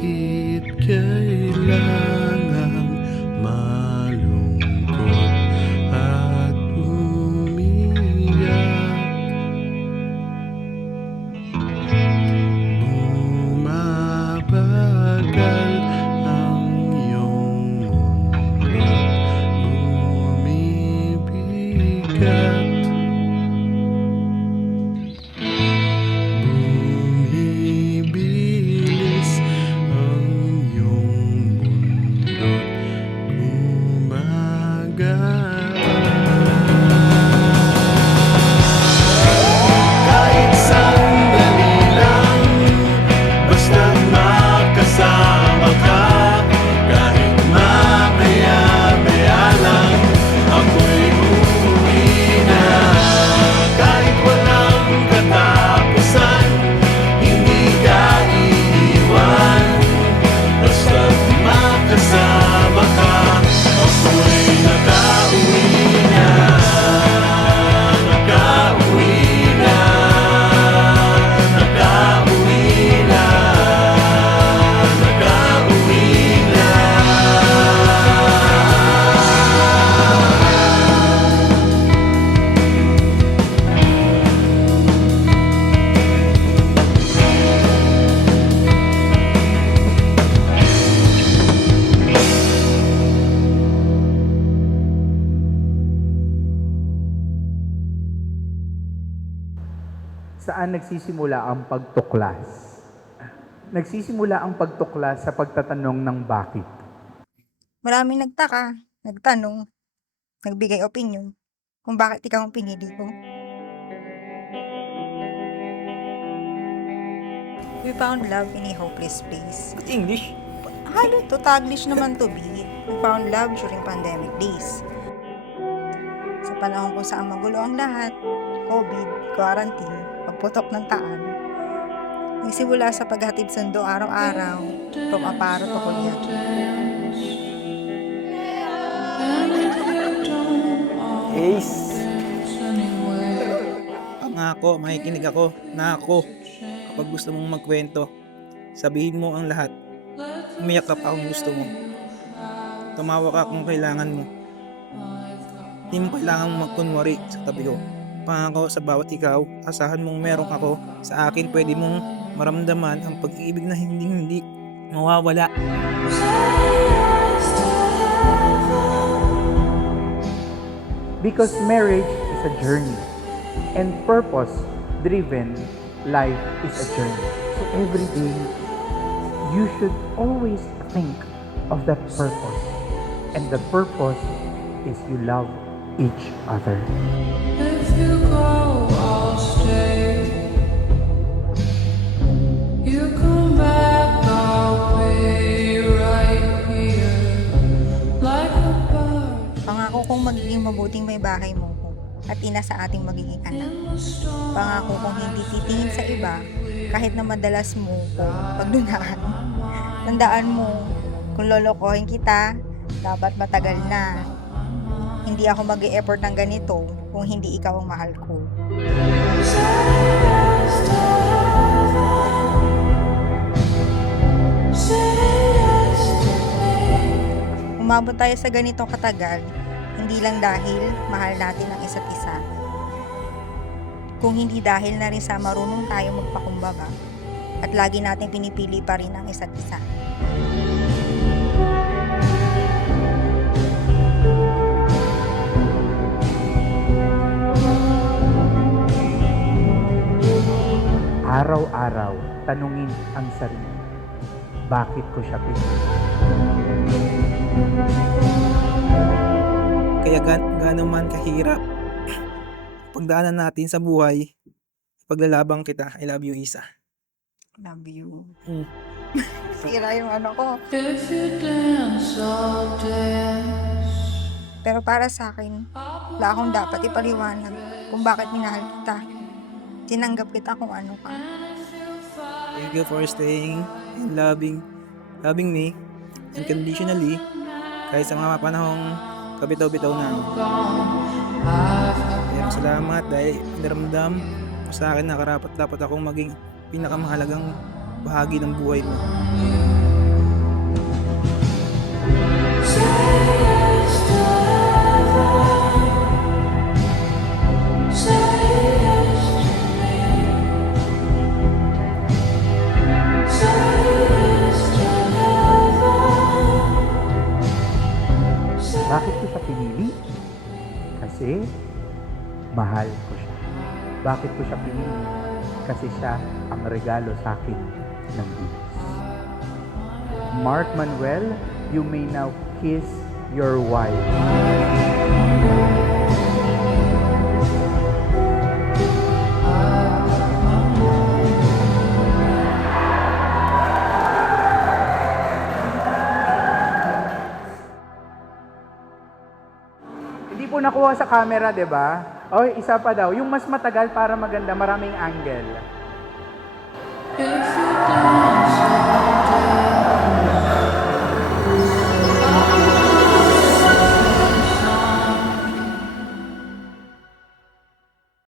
Bakit kailangang malungkot at umiyak? Bumabagal ang iyong mundo't bumibigat. Bumibilis ang iyong mundo't gumagaan. Kahit sandali lang, basta't makasama ka. Kahit mamaya-maya lang, ako'y uuwi na. Kahit walang katapusan, hindi ka iiwan. Basta't makasama ka, ako'y nakauwi na. Nakauwi na. Nakauwi na. Nakauwi na. Saan nagsisimula ang pagtuklas? Nagsisimula ang pagtuklas sa pagtatanong ng bakit. Maraming nagtaka, nagtanong, nagbigay opinion kung bakit ikaw ang pinili ko. We found love in a hopeless place. English? Halo to, Taglish naman to be. We found love during pandemic days. Sa panahon kung saan magulo ang lahat, COVID, quarantine, pagputok ng taan, nagsimula sa paghatid sundo araw-araw, from Aparo to Kulyat. Ace. Pangako, makikinig ako na ako. Kapag gusto mong magkwento, sabihin mo ang lahat. Umiyak ka pa kung gusto mo. Tumawa ka kung kailangan mo. Hindi mo kailangan magkunwari sa tabi ko. Pangako sa bawat ikaw, asahan mong meron ako. Sa akin pwede mong maramdaman ang pag-ibig na hindi mawawala. Because marriage is a journey and purpose-driven life is a journey. So every day, you should always think of that purpose. And the purpose is you love each other. If you go, I'll stay. You come back, I'll be right here, like a bird Pangako kong magiging mabuting may bahay mo ko at ina sa ating magiging anak. in the storm. Pangako kong hindi titingin sa iba kahit na madalas mo ko pagdunahan. Tandaan mo, kung lolokohin kita, dapat matagal na. Hindi ako mag-e-effort ng ganito kung hindi ikaw ang mahal ko. Umabot tayo sa ganitong katagal, hindi lang dahil mahal natin ang isa't isa. Kung hindi dahil na rin sa marunong tayo magpakumbaba at lagi natin pinipili pa rin ang isa't isa. Araw-araw, tanungin ang sarili. Bakit ko siya pinili? Kaya gaano man kahirap pagdaanan natin sa buhay, paglalabang kita. I love you, Isa. Love you. Mm. Sira yung ano ko. If you dance, I'll dance. Pero para sa akin, wala akong dapat ipaliwanag kung bakit minahal kita. Tinanggap kita kung ano ka. Thank you for staying and loving me unconditionally kahit sa mga panahong kabitaw-bitaw na ako. Pero salamat dahil naramdam mo sa akin na karapat-dapat akong maging pinakamahalagang bahagi ng buhay mo. Say yes to heaven. Say yes to me. Say yes to heaven. Bakit ko siya pinili? Kasi mahal ko siya. Bakit ko siya pinili? Kasi siya ang regalo sa akin ng Diyos. Mark Manuel, you may now kiss your wife. Hindi po nakuha sa camera, 'di ba? Oy, isa pa daw. Yung mas matagal para maganda, maraming angle.